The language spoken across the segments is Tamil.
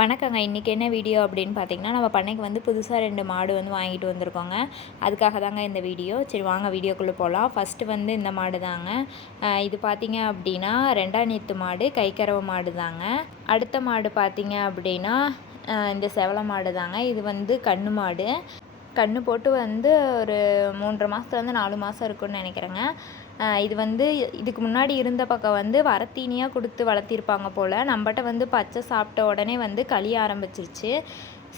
வணக்கங்க. இன்றைக்கி என்ன வீடியோ அப்படின்னு பார்த்தீங்கன்னா நம்ம பண்ணைக்கு வந்து புதுசாக ரெண்டு மாடு வந்து வாங்கிட்டு வந்திருக்கோங்க. அதுக்காக தாங்க இந்த வீடியோ. சரி வாங்க வீடியோக்குள்ளே போகலாம் ஃபஸ்ட்டு வந்து இந்த மாடு தாங்க. இது பார்த்தீங்க அப்படின்னா ரெண்டாம் நீத்து மாடு கைக்கரவை மாடு தாங்க. அடுத்த மாடு பார்த்தீங்க அப்படின்னா இந்த செவல மாடு தாங்க. இது வந்து கண்ணு மாடு. கன்று போட்டு வந்து ஒரு மூன்றரை மாதத்துலேருந்து நாலு மாதம் இருக்கும்னு நினைக்கிறேங்க. இது வந்து இதுக்கு முன்னாடி இருந்த பக்கம் வந்து வரத்தீனியாக கொடுத்து வளர்த்திருப்பாங்க போல். நம்மகிட்ட வந்து பச்சை சாப்பிட்ட உடனே வந்து கழிய ஆரம்பிச்சிருச்சு.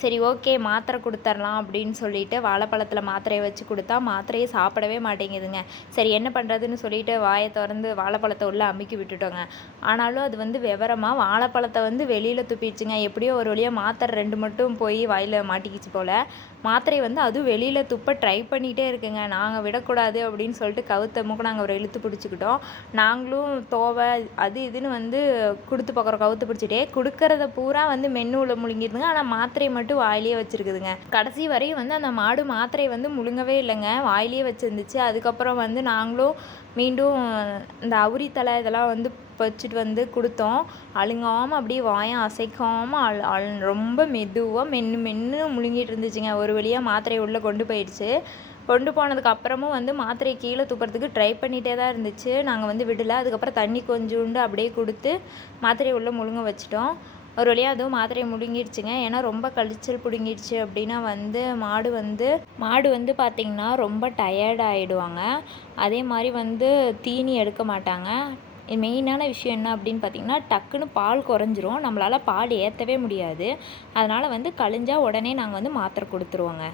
சரி ஓகே மாத்திரை கொடுத்துர்லாம் அப்படின்னு சொல்லிட்டு வாழைப்பழத்தில் மாத்திரையை வச்சு கொடுத்தா மாத்திரையை சாப்பிடவே மாட்டேங்குதுங்க. சரி என்ன பண்ணுறதுன்னு சொல்லிட்டு வாயை திறந்து வாழைப்பழத்தை உள்ளே அமுக்கி விட்டுட்டோங்க. ஆனாலும் அது வந்து விவரமாக வாழைப்பழத்தை வந்து வெளியில் துப்பிடுச்சுங்க. எப்படியோ ஒரு வழியாக மாத்திரை ரெண்டு மட்டும் போய் வாயில் மாட்டிக்கிச்சு போல். மாத்திரை வந்து அதுவும் வெளியில் துப்ப ட்ரை பண்ணிகிட்டே இருக்குங்க. நாங்கள் விடக்கூடாது அப்படின்னு சொல்லிட்டு கவுத்த மூக்க நாங்கள் ஒரு இழுத்து பிடிச்சிக்கிட்டோம். நாங்களும் தோவை அது இதுன்னு வந்து கொடுத்து பார்க்குறோம். கவுத்து பிடிச்சிட்டே கொடுக்கறத பூரா வந்து மென்னு உள்ள முழுங்கிடுதுங்க. ஆனால் மாத்திரை மட்டும் வாயிலே வச்சுருக்குதுங்க. கடைசி வரையும் வந்து அந்த மாடு மாத்திரை வந்து முழுங்கவே இல்லைங்க. வாயிலே வச்சுருந்துச்சு. அதுக்கப்புறம் வந்து நாங்களும் மீண்டும் இந்த அவுரி தலை இதெல்லாம் வந்து வச்சுட்டு வந்து கொடுத்தோம். அழுங்காமல் அப்படியே வாயம் அசைக்காமல் அழு அழு ரொம்ப மெதுவாக மென்று மென்று முழுங்கிட்டு இருந்துச்சுங்க. ஒரு வழியாக மாத்திரையை உள்ளே கொண்டு போயிடுச்சு. கொண்டு போனதுக்கு அப்புறமும் வந்து மாத்திரையை கீழே துப்புறதுக்கு ட்ரை பண்ணிகிட்டே தான் இருந்துச்சு. நாங்கள் வந்து விடலை. அதுக்கப்புறம் தண்ணி கொஞ்சோண்டு அப்படியே கொடுத்து மாத்திரையை உள்ளே முழுங்க வச்சிட்டோம். ஒரு வழியாக அதுவும் மாத்திரையை முழுங்கிடுச்சுங்க ஏன்னா ரொம்ப கழிச்சல் பிடுங்கிடுச்சு அப்படின்னா வந்து மாடு வந்து மாடு வந்து பார்த்திங்கன்னா ரொம்ப டயர்ட் ஆகிடுவாங்க அதே மாதிரி வந்து தீனி எடுக்க மாட்டாங்க. மெயினான விஷயம் என்ன அப்படின்னு பார்த்தீங்கன்னா டக்குன்னு பால் குறைஞ்சிரும். நம்மளால் பால் ஏற்றவே முடியாது. அதனால் வந்து கழிஞ்சால் உடனே நாங்கள் வந்து மாத்திரை கொடுத்துருவோங்க.